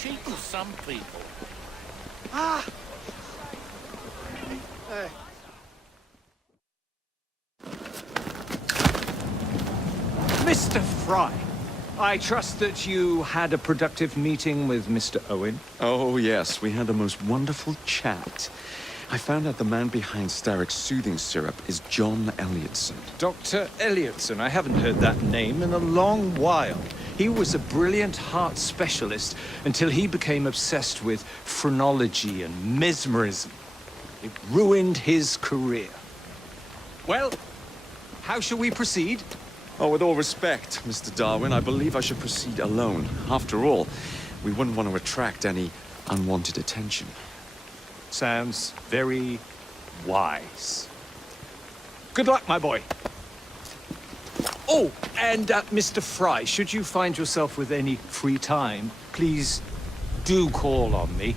cheaten some people. Ah! Hey. Mr. Fry, I trust that you had a productive meeting with Mr. Owen? Oh, yes. We had the most wonderful chat. I found out the man behind Starrick's soothing syrup is John Elliotson. Dr. Elliotson, I haven't heard that name in a long while. He was a brilliant heart specialist until he became obsessed with phrenology and mesmerism. It ruined his career. Well, how shall we proceed? Oh, with all respect, Mr. Darwin, I believe I should proceed alone. After all, we wouldn't want to attract any unwanted attention. Sounds very wise. Good luck, my boy. Oh, and Mr. Fry, should you find yourself with any free time, please do call on me.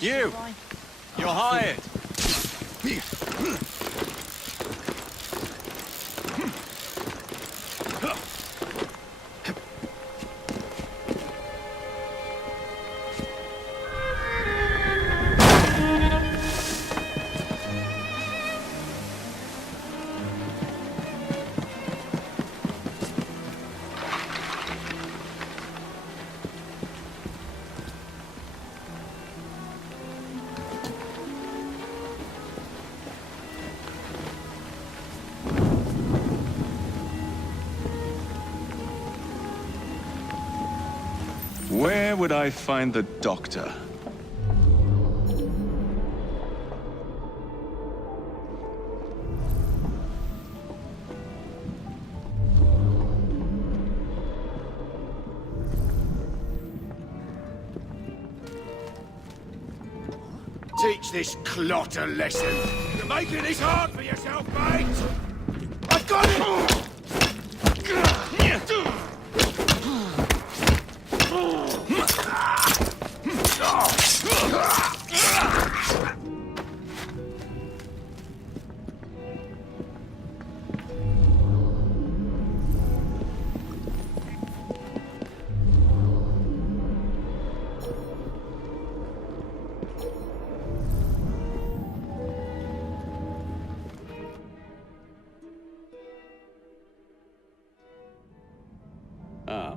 You! You're hired! Where would I find the doctor? Teach this clot a lesson. You're making this hard for yourself, mate! I've got it! Ah.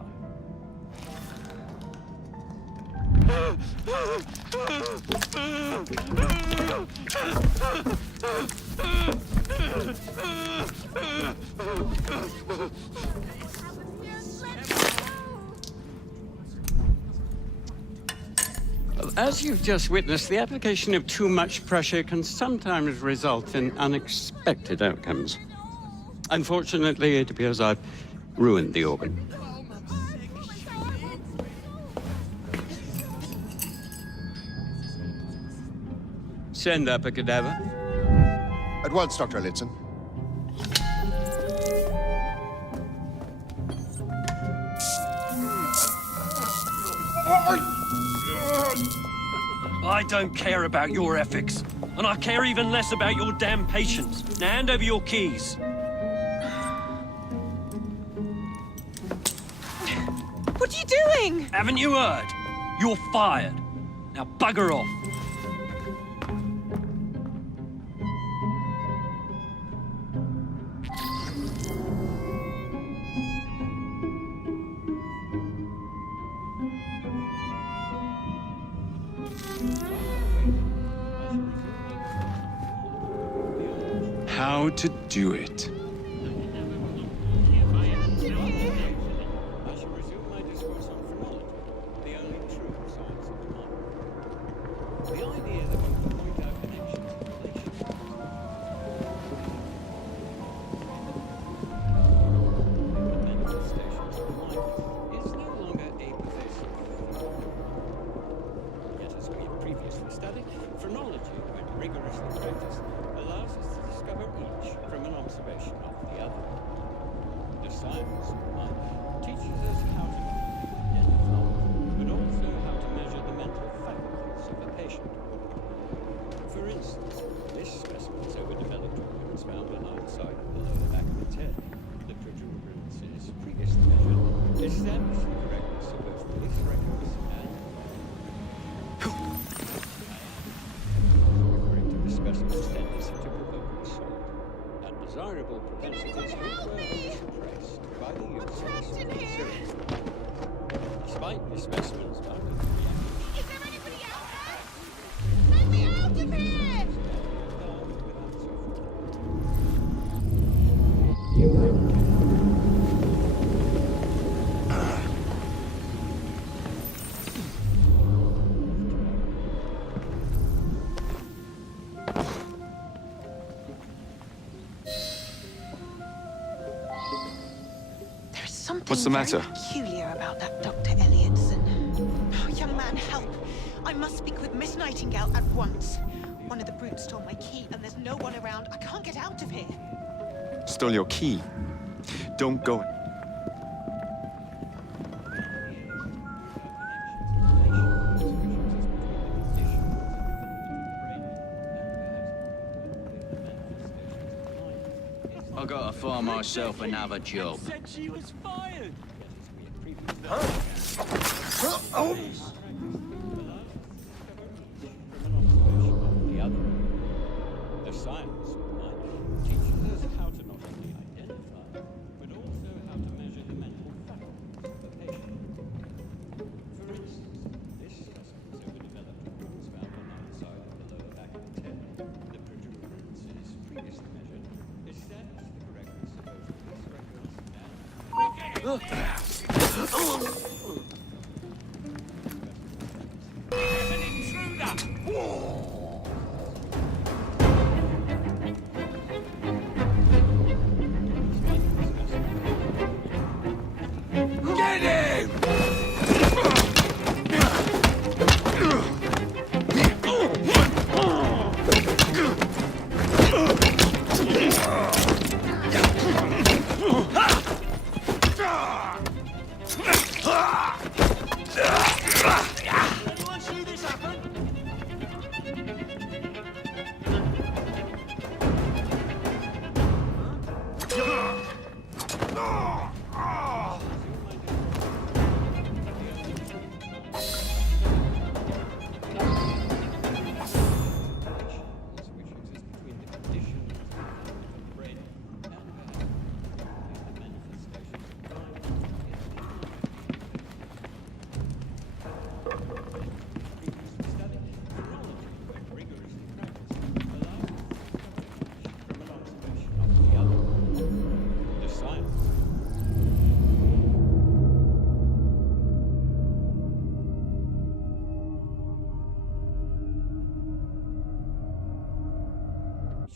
As you've just witnessed, the application of too much pressure can sometimes result in unexpected outcomes. Unfortunately, it appears I've ruined the organ. Send up a cadaver. At once, Dr. Elliotson. I don't care about your ethics, and I care even less about your damn patients. Now hand over your keys. What are you doing? Haven't you heard? You're fired. Now bugger off. how to do it. I shall resume my discourse on phrenology, the only true science of the mind. The idea that one can point out connections and relationships the manifestations of mind is no longer a pervasive phenomenon. Yet, as we have previously studied, phrenology, when rigorously practiced, allows us to discover each from an observation of the other. The science of mind teaches us how to not only identify, but also how to measure the mental faculties of a patient. For instance, this specimen's overdeveloped organs found on either side of the lower back of its head. The protuberances previously measured establish the correctness of both police records and referring to the specimen's tendency to provoke assault. Undesirable propensities which were only suppressed by the use of a certain serum. Despite this specimen's market Is there anybody out there? Let me out of here! There's something What's the matter? very peculiar about that Dr. Elliotson. Oh, young man, help. I must speak with Miss Nightingale at once. One of the brutes stole my key, and there's no one around. I can't get out of here. Stole your key. Don't go. I gotta find myself another job. Said she was fired. The science of mind teaches us how to not only identify, but also how to measure the mental faculties of a patient. For instance, this specimen's overdeveloped organs found on either side of the lower back of its head. The protuberances previously measured establish the correctness of both police records Get him! Anyone see this happen?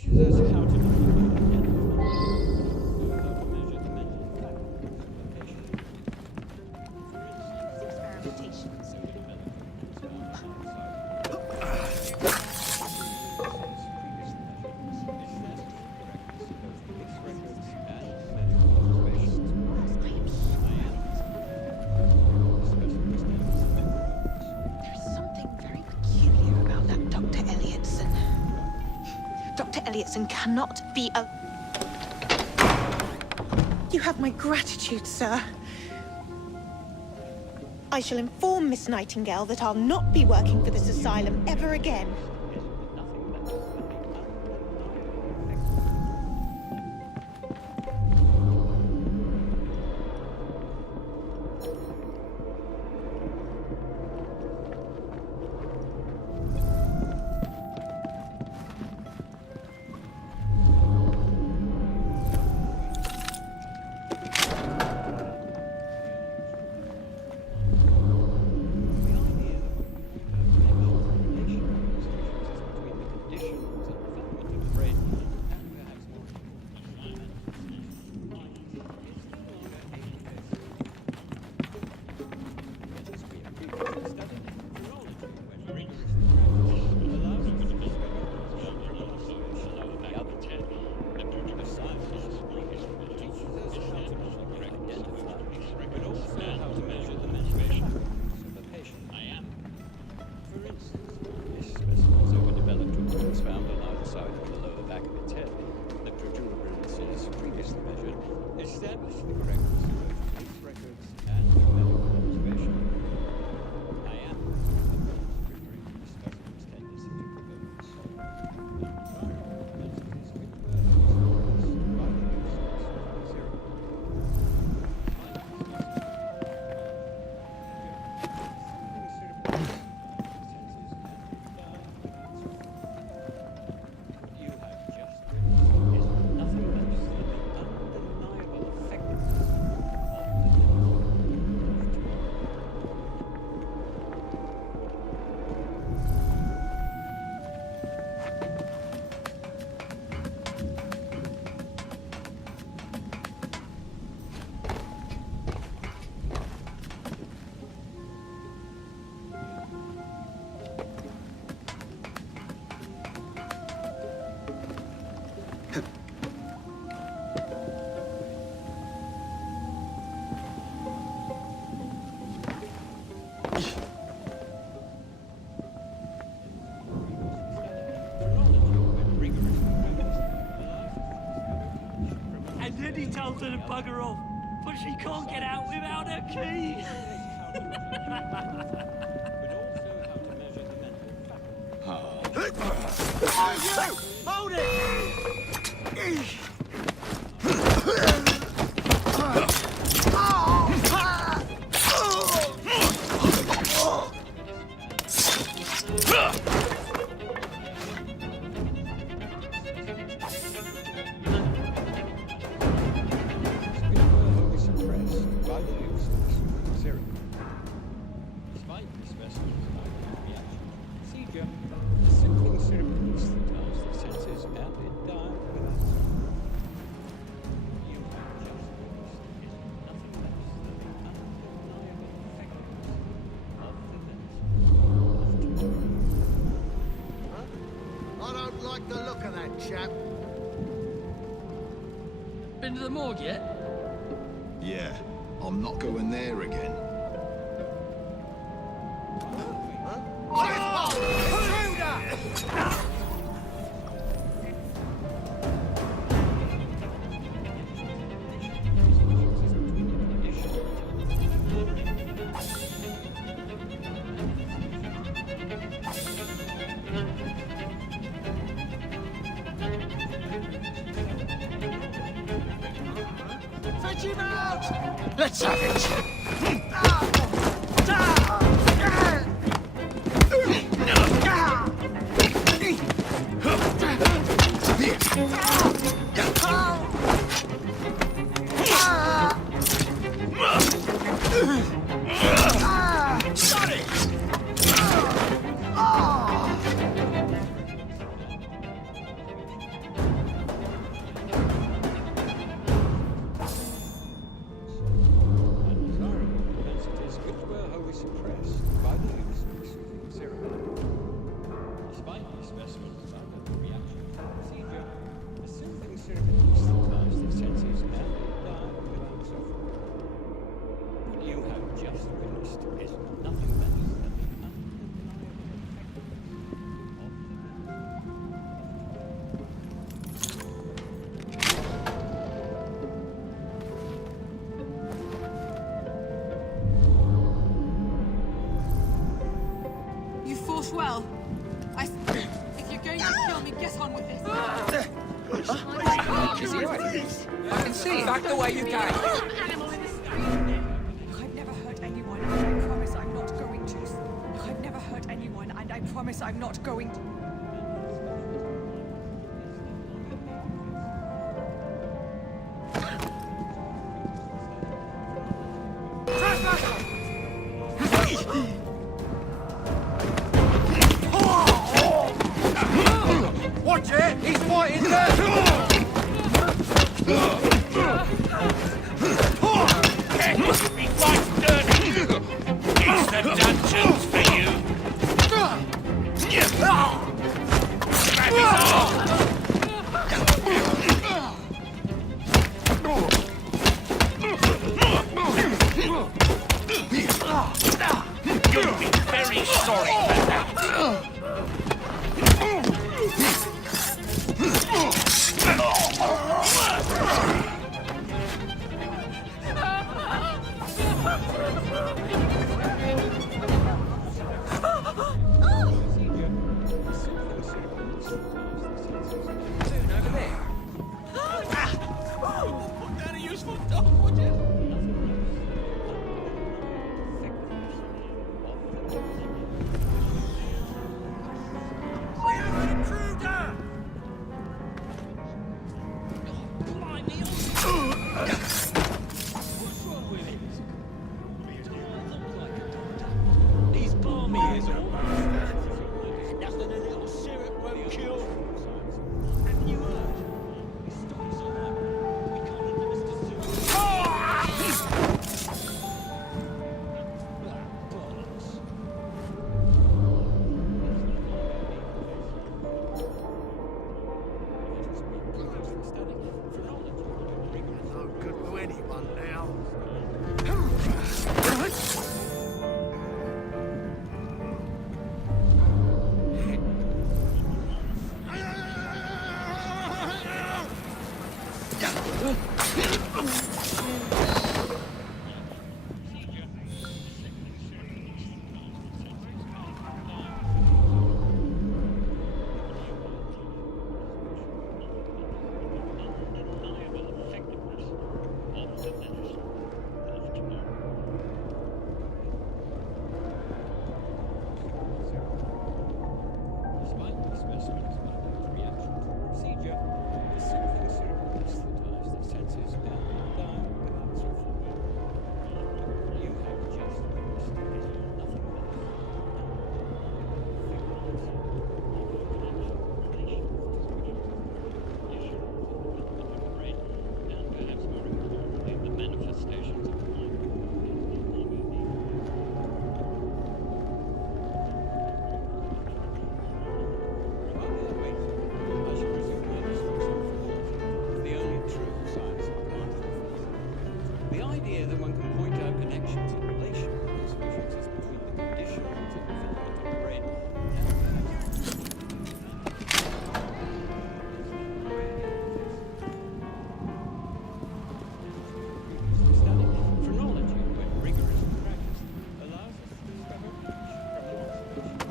teaches us how to not only identify, but how to measure the mental faculties of a patient. For instance, Experimentations. so developed organs found outside the previously measured establish the correctness of both police records and medical observations. There's something very peculiar about that Dr. Elliotson. Dr. Elliotson cannot be a... You have my gratitude, sir. I shall inform Miss Nightingale that I'll not be working for this asylum ever again. And then he tells her to bugger off, but she can't get out without her key. Hold it! I don't like the look of that chap. Been to the morgue yet? Yeah, I'm not going there again. Fetch him out! Let's have it! You fought well. If you're going to kill me, get on with this. Is he alright? I can see. Back the way you came. I've never hurt anyone, and I promise I'm not going to. I've never hurt anyone, and I promise I'm not going to. Watch it! He's fighting there! He fights dirty. It's the dungeons for you. Grab his arm. You'll be very sorry for that.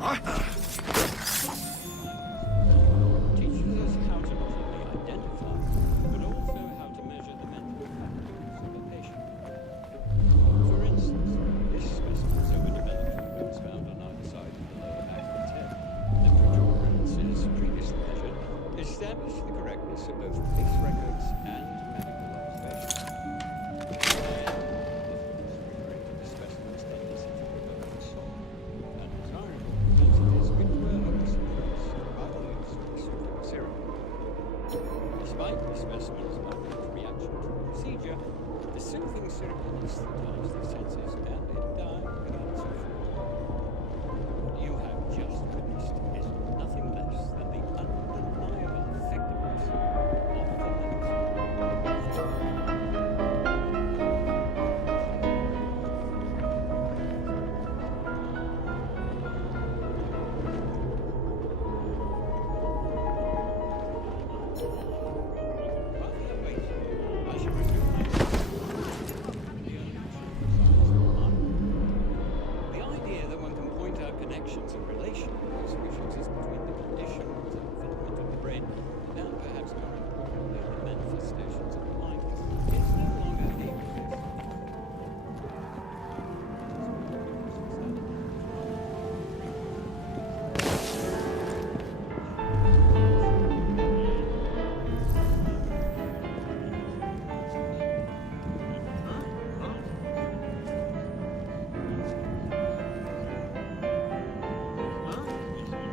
Teaches us how to not only identify, but also how to measure the mental faculties of a patient. For instance, this specimen's overdeveloped roots found on either side of the lower back of its head. The protuberances previously measured established the correctness of both case records and medical observations. The specimen's tendency to provoke assault and desirable propensities which were only suppressed by the use of the soothing serum. Despite the specimen's marked reaction to the procedure, the soothing serum anesthetized the senses and it died without suffering. You have just witnessed is nothing less than the undeniable effectiveness of the The idea that one can point out connections and relations which exist between the conditions and development of the brain, and perhaps more importantly, the manifestations of the mind, is no longer a resistance.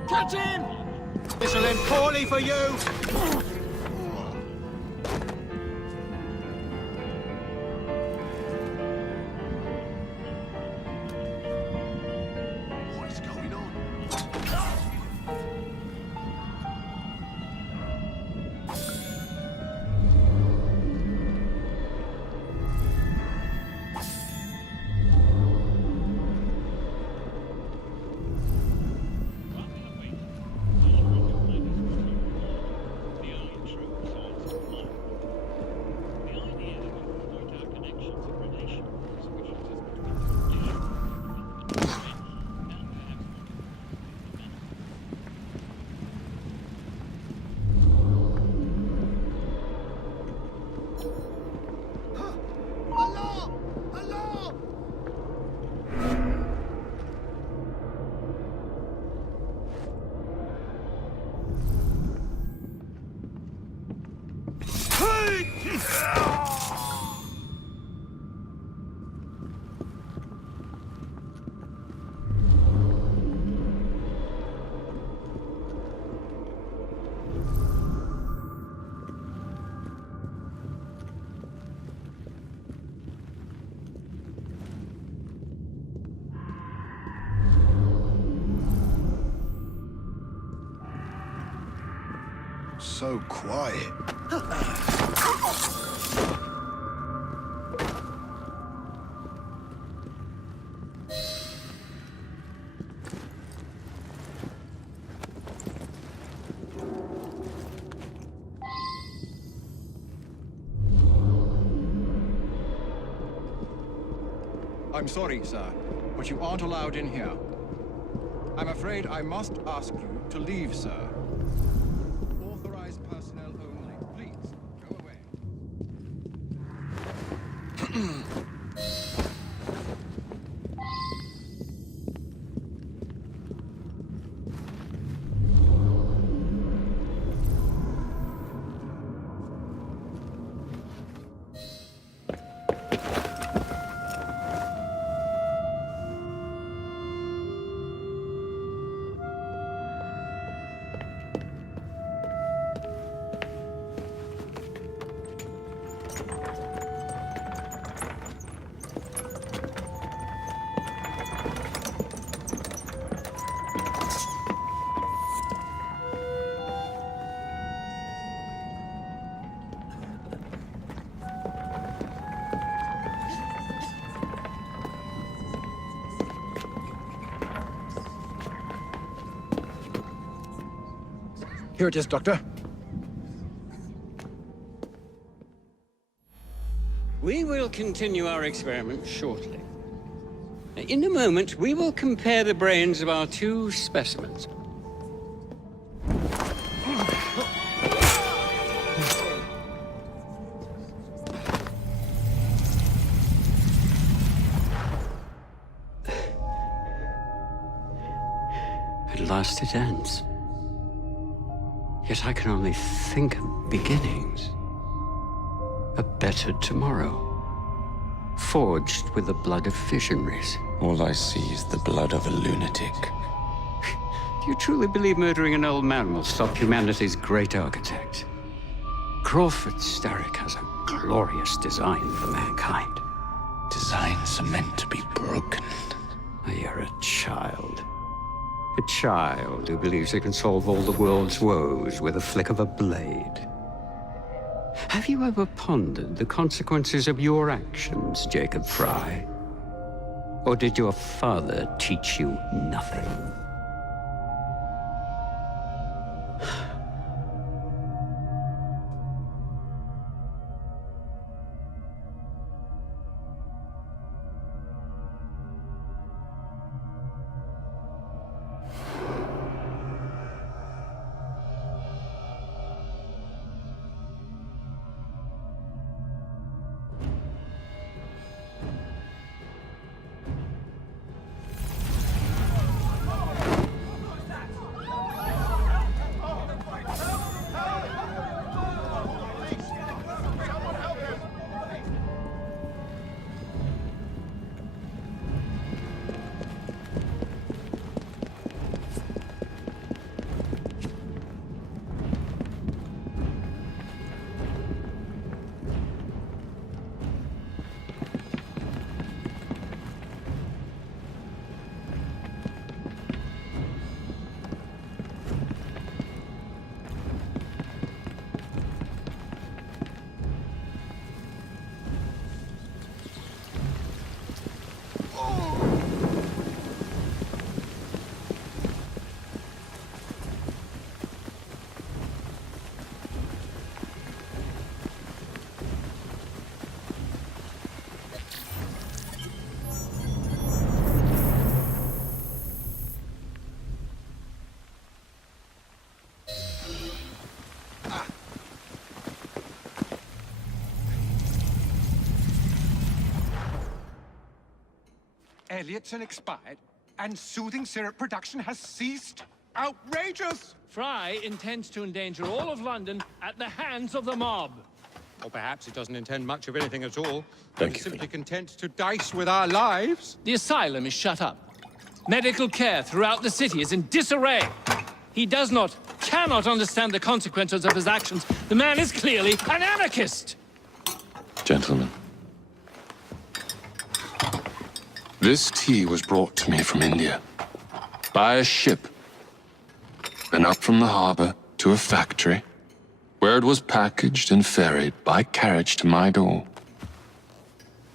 Catch him! This'll end poorly for you! What is going on? So quiet. I'm sorry, sir, but you aren't allowed in here. I'm afraid I must ask you to leave, sir. Authorized personnel only. Please, go away. Here it is, Doctor. We will continue our experiment shortly. In a moment, we will compare the brains of our two specimens. At last it ends. Yet I can only think of beginnings. A better tomorrow. Forged with the blood of visionaries. All I see is the blood of a lunatic. Do you truly believe murdering an old man will stop humanity's great architect? Crawford Starrick has a glorious design for mankind. Designs are meant to be broken. You're a child. A child who believes he can solve all the world's woes with a flick of a blade. Have you ever pondered the consequences of your actions, Jacob Fry? Or did your father teach you nothing? Elliotson expired, and soothing syrup production has ceased? Outrageous! Fry intends to endanger all of London at the hands of the mob. Or perhaps he doesn't intend much of anything at all. Thank He's you, simply content to dice with our lives. The asylum is shut up. Medical care throughout the city is in disarray. He cannot understand the consequences of his actions. The man is clearly an anarchist! Gentlemen. This tea was brought to me from India. By a ship. Then up from the harbor to a factory, where it was packaged and ferried by carriage to my door.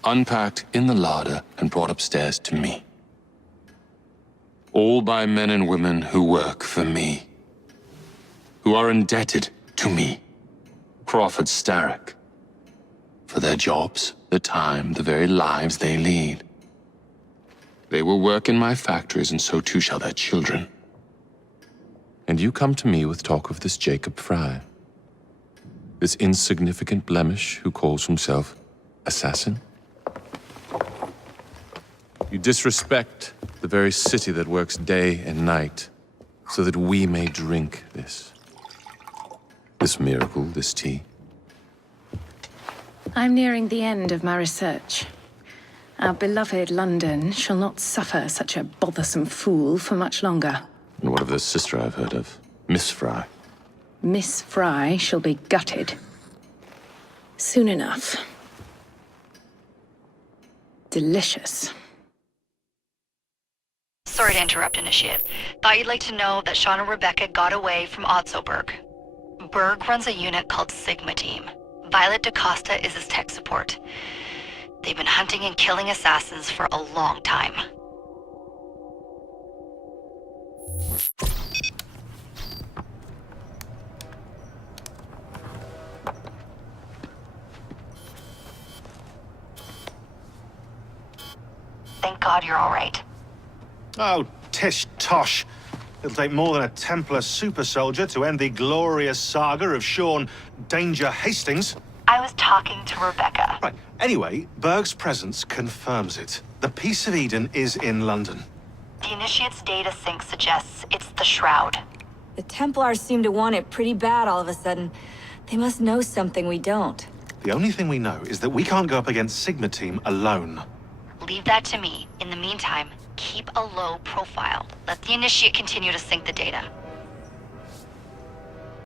Unpacked in the larder and brought upstairs to me. All by men and women who work for me. Who are indebted to me, Crawford Starrick. For their jobs, the time, the very lives they lead. They will work in my factories, and so too shall their children. And you come to me with talk of this Jacob Fry. This insignificant blemish who calls himself assassin? You disrespect the very city that works day and night so that we may drink this miracle, this tea. I'm nearing the end of my research. Our beloved London shall not suffer such a bothersome fool for much longer. And what of the sister I've heard of, Miss Fry? Miss Fry shall be gutted. Soon enough. Delicious. Sorry to interrupt, Initiate. Thought you'd like to know that Sean and Rebecca got away from Otzoberg. Berg runs a unit called Sigma Team. Violet DaCosta is his tech support. They've been hunting and killing assassins for a long time. Thank God God you're all right. Oh, tish tosh. It'll take more than a Templar super soldier to end the glorious saga of Sean Danger Hastings. I was talking to Rebecca. Right. Anyway, Berg's presence confirms it. The Peace of Eden is in London. The Initiate's data sync suggests it's the Shroud. The Templars seem to want it pretty bad all of a sudden. They must know something we don't. The only thing we know is that we can't go up against Sigma Team alone. Leave that to me. In the meantime, keep a low profile. Let the Initiate continue to sync the data.